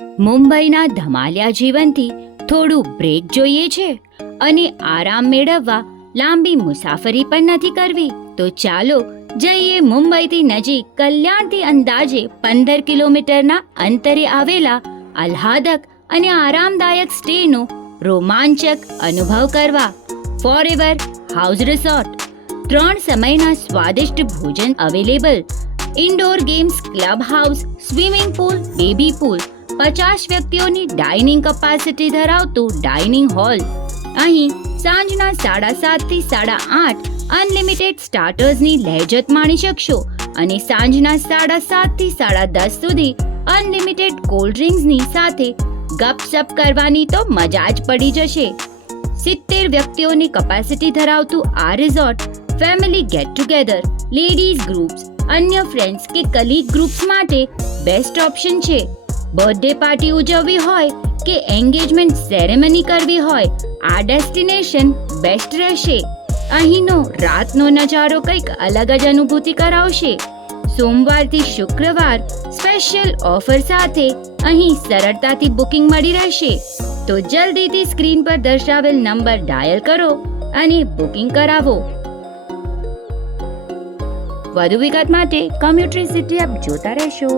મુંબઈના ધમાલિયા જીવનથી થોડું બ્રેક જોઈએ છે અને આરામ મેળવવા લાંબી મુસાફરી પણ નથી કરવી, તો ચાલો જઈએ મુંબઈથી નજીક કલ્યાણથી અંદાજે 15 કિલોમીટરના અંતરે આવેલા આહ્લાદક અને આરામદાયક સ્ટેનો રોમાંચક અનુભવ કરવા. Forever house resort. 3 સમયના સ્વાદિષ્ટ ભોજન available, indoor games, club house, swimming pool, baby pool, 50 વ્યક્તિઓની ડાઇનિંગ કેપેસિટી ધરાવતું ડાઇનિંગ હોલ. અહીં સાંજના 7:30 થી 8:30 અનલિમિટેડ સ્ટાર્ટર્સની લહેજત માણી શકશો અને સાંજના 7:30 થી 10:30 સુધી અનલિમિટેડ કોલ્ડ ડ્રિંક્સની સાથે ગપસપ કરવાની તો મજા જ પડી જશે. 70 વ્યક્તિઓની કેપેસિટી ધરાવતું આ resort family get together, ladies groups, અન્ય ફ્રેન્ડ્સ કે કલીગ ગ્રુપ્સ માટે બેસ્ટ ઓપ્શન છે. બર્થડે પાર્ટી ઉજવવી હોય કે એન્ગેજમેન્ટ સેરેમની કરવી હોય, આ ડેસ્ટિનેશન બેસ્ટ રહેશે. અહીંનો રાતનો નજારો કંઈક અલગ જ અનુભૂતિ કરાવશે. સોમવારથી શુક્રવાર સ્પેશિયલ ઓફર સાથે અહીં સરળતાથી બુકિંગ મળી રહેશે. તો જલ્દીથી સ્ક્રીન પર દર્શાવેલ નંબર ડાયલ કરો અને બુકિંગ કરાવો. વધુ વિગત માટે કોમ્યુટ્રી સિટી એપ જોતા રહેશો.